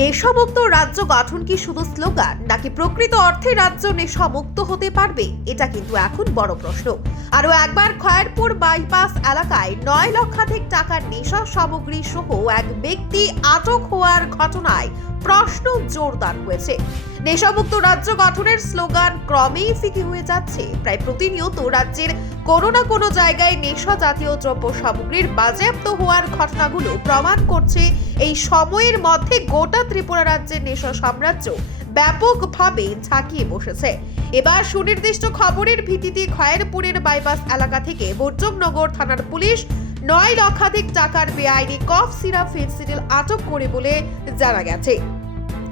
নেশামুক্ত রাজ্য গঠন কি শুধু স্লোগান নাকি প্রকৃত অর্থে রাজ্য নেশামুক্ত হতে পারবে? এটা কিন্তু এখন বড় প্রশ্ন। আরও একবার খয়েরপুর বাইপাস এলাকায় 9 লক্ষাধিক টাকার নেশা সামগ্রী সহ এক ব্যক্তি আটক হওয়ার ঘটনায় প্রশ্ন জোরদার হয়েছে। নেশামুক্ত রাজ্য গঠনের স্লোগান ক্রমেই ফিকে হয়ে যাচ্ছে। প্রায় প্রতিনিয়ত রাজ্যের কোনো না কোনো জায়গায় নেশা জাতীয় দ্রব্য সামগ্রীর বাজেয়াপ্ত হওয়ার ঘটনাগুলো প্রমাণ করছে এই সময়ের মধ্যে গোটা ত্রিপুরা রাজ্যের নেশা সাম্রাজ্য ব্যাপকভাবে ঝাঁকিয়ে বসেছে। এবার সুনির্দিষ্ট খবরের ভিত্তিতে খয়েরপুরের বাইপাস এলাকা থেকে বর্জমনগর থানার পুলিশ 9 লক্ষাধিক টাকার বেআইনি কফ সিরাপ ফেন্সিডিল আটক করে বলে জানা গেছে।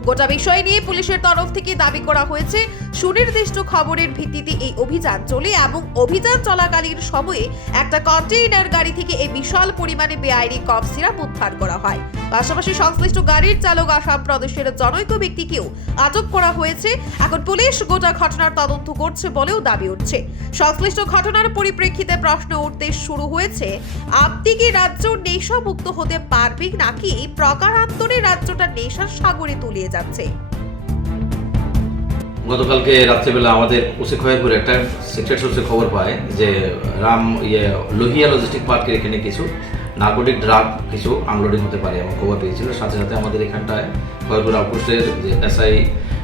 গোটা বিষয় নিয়ে পুলিশের তরফ থেকে দাবি করা হয়েছে সুনির্দিষ্ট খবরের ভিত্তিতে এই অভিযান চলে এবং অভিযান চলাকালীন সময়ে একটা কন্টেইনার গাড়ি থেকে এই বিশাল পরিমাণে বেআইনি কফ সিরাপ উদ্ধার করা হয়। পাশাপাশি সংশ্লিষ্ট গাড়ির চালক আসাম প্রদেশের জনৈক ব্যক্তিকেও আটক করা হয়েছে। এখন পুলিশ গোটা ঘটনার তদন্ত করছে বলেও দাবি উঠছে। সংশ্লিষ্ট ঘটনার পরিপ্রেক্ষিতে প্রশ্ন উঠতে শুরু হয়েছে, আপনি কি রাজ্য নেশামুক্ত হতে পারবে নাকি প্রকারান্তরে রাজ্যটা নেশার সাগরে তলিয়ে যাচ্ছে? গতকালকে রাত্রেবেলা আমাদের ওসি খয়েরপুরে একটা সিক্রেট সোর্সে খবর পায় যে লোহিয়া লজিস্টিক পার্কের এখানে কিছু নার্কোটিক ড্রাগ কিছু আনলোডিং হতে পারে এমন খবর পেয়েছিল। সাথে সাথে আমাদের এখানটায় খয়েরপুর আউটপোস্টের যে এসআই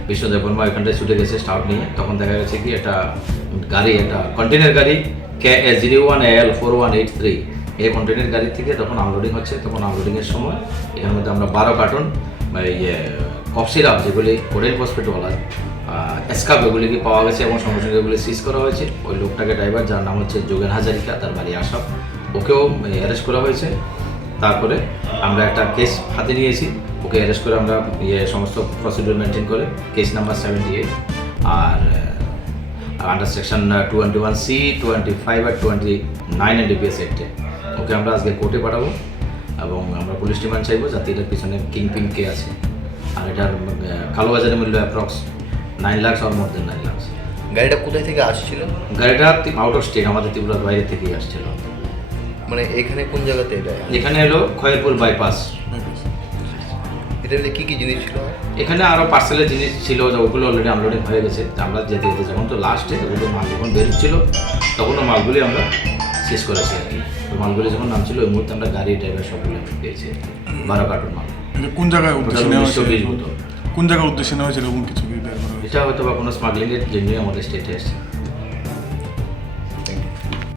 বিষ্ণুদেব বর্মা এখানটায় ছুটে গেছে স্টাফ নিয়ে। তখন দেখা গেছে কি একটা গাড়ি, একটা কন্টেনার গাড়ি KA01AL4183 এই কন্টেনার গাড়ি থেকে তখন আনলোডিং হচ্ছে। তখন আনলোডিংয়ের সময় এখানের মধ্যে আমরা 12 কার্টন কফ সিরাপ যেগুলি কোডেন ফসফেটওয়ালা এসকাপ এগুলিকে পাওয়া গেছে এবং সঙ্গে সঙ্গে এগুলি সিজ করা হয়েছে। ওই লোকটাকে ড্রাইভার, যার নাম হচ্ছে যোগেন হাজারিকা, তার বাড়ি আসাম, ওকেও অ্যারেস্ট করা হয়েছে। তারপরে আমরা একটা কেস হাতে নিয়েছি, ওকে অ্যারেস্ট করে আমরা সমস্ত প্রসিডিউর মেনটেন করে কেস নাম্বার 78 আর আন্ডার সেকশন 21C, 25 আর 29 NDPS অ্যাক্টে ওকে আমরা আজকে কোর্টে পাঠাবো এবং আমরা পুলিশ রিমান্ড চাইবো যাতে এটার পিছনে কিংপিন কে আছে। আর এটার কালোবাজারের মূল্য অ্যাপ্রক্স 9 লাখ আর মোর দেন 9 লাখ। গাড়িটা কোথায় থেকে আসছিল? গাড়িটা আউট অফ স্টেট, আমাদের ত্রিপুরার বাইরে থেকেই আসছিল। মানে এখানে কোন জায়গাতে এটা? এখানে এলো খয়েরপুর বাইপাস। এটাতে কি কি জিনিস ছিল? এখানে আরও পার্সেলের জিনিস ছিল, ওগুলো অলরেডি আনলোডিং হয়ে গেছে। আমরা যেতে যেতে যখন তো লাস্টে ওগুলো মাল যখন বেরোচ্ছিল তখনও মালগুলি আমরা শেষ করেছি আর কি। তো মালগুলি যখন নামছিল ওই মুহূর্তে আমরা গাড়ি ড্রাইভার সবগুলো পেয়েছি আর কি। 12 কার্টন মাল। কোন জায়গায় উদ্দেশ্যে নেওয়া হয়েছিল? 1920 মতো। কোন জায়গায় উদ্দেশ্যে নেওয়া হয়েছিল এরকম কিছু? এটা হয়তো বা কোনো স্মাগলিংয়ের জন্যই আমাদের স্টেটে এসেছে।